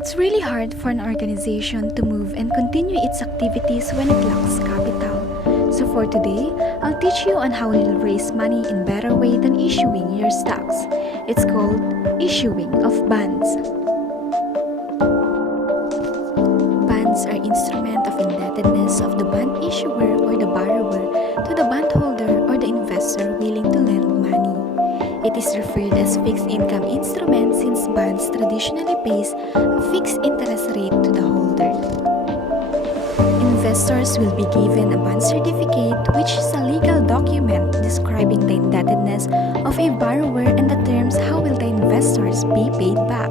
It's really hard for an organization to move and continue its activities when it lacks capital. So for today, I'll teach you on how you'll raise money in better way than issuing your stocks. It's called issuing of bonds. Bonds are instrument of indebtedness of the bond issuer or the borrower to the bondholder or the investor willing to lend money. It is referred as fixed income instrument since bonds traditionally pays a fixed interest rate to the holder. Investors will be given a bond certificate, which is a legal document describing the indebtedness of a borrower and the terms how will the investors be paid back.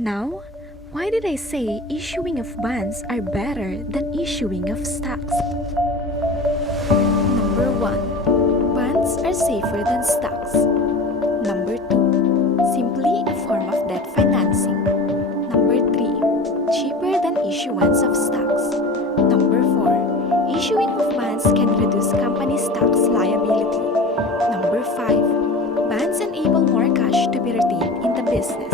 Now, why did I say issuing of bonds are better than issuing of stocks? Number 1. Bonds are safer than stocks. Number 2. Simply a form of debt financing. Number 3. Cheaper than issuance of stocks. Number 4. Issuing of bonds can reduce company stocks liability. Number 5. Bonds enable more cash to be retained in the business.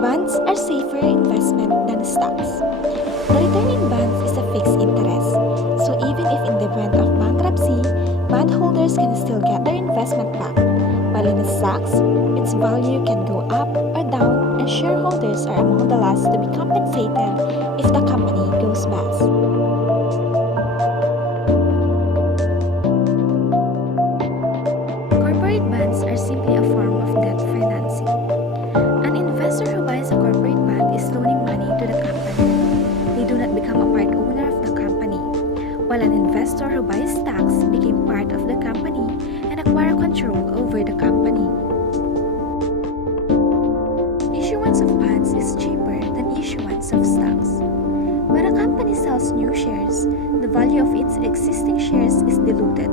Bonds are safer investment than stocks. The return in bonds is a fixed interest, so even if in the event of bankruptcy, bondholders can still get their investment back, while in stocks, its value can go up or down and shareholders are among the last to be compensated if the company goes bust. Corporate bonds are simply a form of debt financing. An investor who buys a corporate bond is loaning money to the company. They do not become a part owner of the company, while an investor who buys stocks became part of the company and acquire control over the company. Issuance of bonds is cheaper than issuance of stocks. When a company sells new shares, the value of its existing shares is diluted.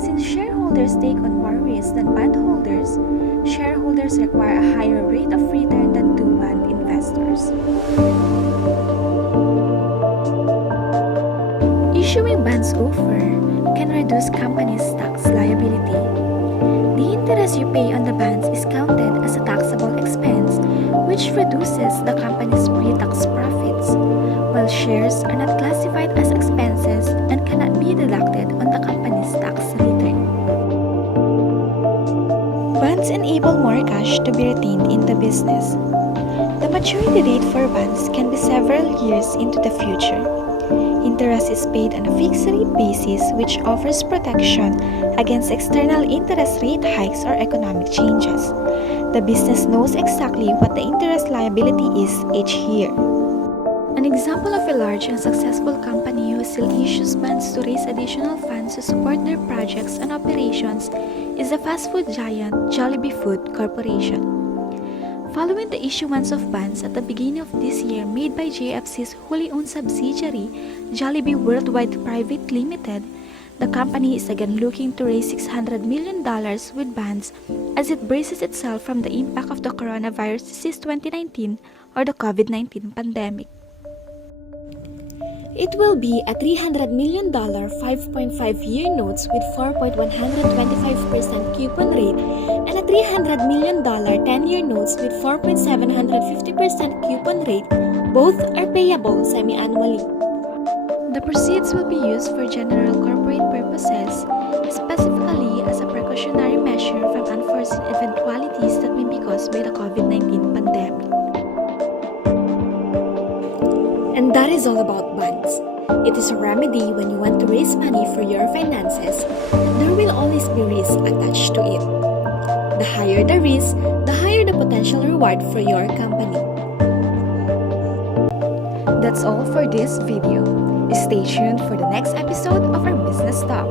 Since shareholders take on more risk than bondholders, shareholders require a higher rate of return than do bond investors. Issuing bonds over can reduce companies' tax liability. The interest you pay on the bonds is counted as a taxable expense, which reduces the company's pre-tax profits, while shares are not classified as expenses and cannot be deducted on the company's tax return. Bonds enable more cash to be retained in the business. The maturity date for bonds can be several years into the future. Interest is paid on a fixed rate basis, which offers protection against external interest rate hikes or economic changes. The business knows exactly what the interest liability is each year. An example of a large and successful company who still issues bonds to raise additional funds to support their projects and operations is the fast food giant Jollibee Food Corporation. Following the issuance of bonds at the beginning of this year made by JFC's wholly owned subsidiary, Jollibee Worldwide Private Limited, the company is again looking to raise $600 million with bonds as it braces itself from the impact of the coronavirus disease 2019 or the COVID-19 pandemic. It will be a $300 million 5.5-year notes with 4.125% coupon rate and a $300 million 10-year notes with 4.750% coupon rate. Both are payable semi-annually. The proceeds will be used for general corporate purposes, specifically as a precautionary measure from unforeseen eventualities that may be caused by the COVID-19 pandemic. And that is all about bonds. It is a remedy when you want to raise money for your finances, but there will always be risk attached to it. The higher the risk, the higher the potential reward for your company. That's all for this video. Stay tuned for the next episode of our Business Talk.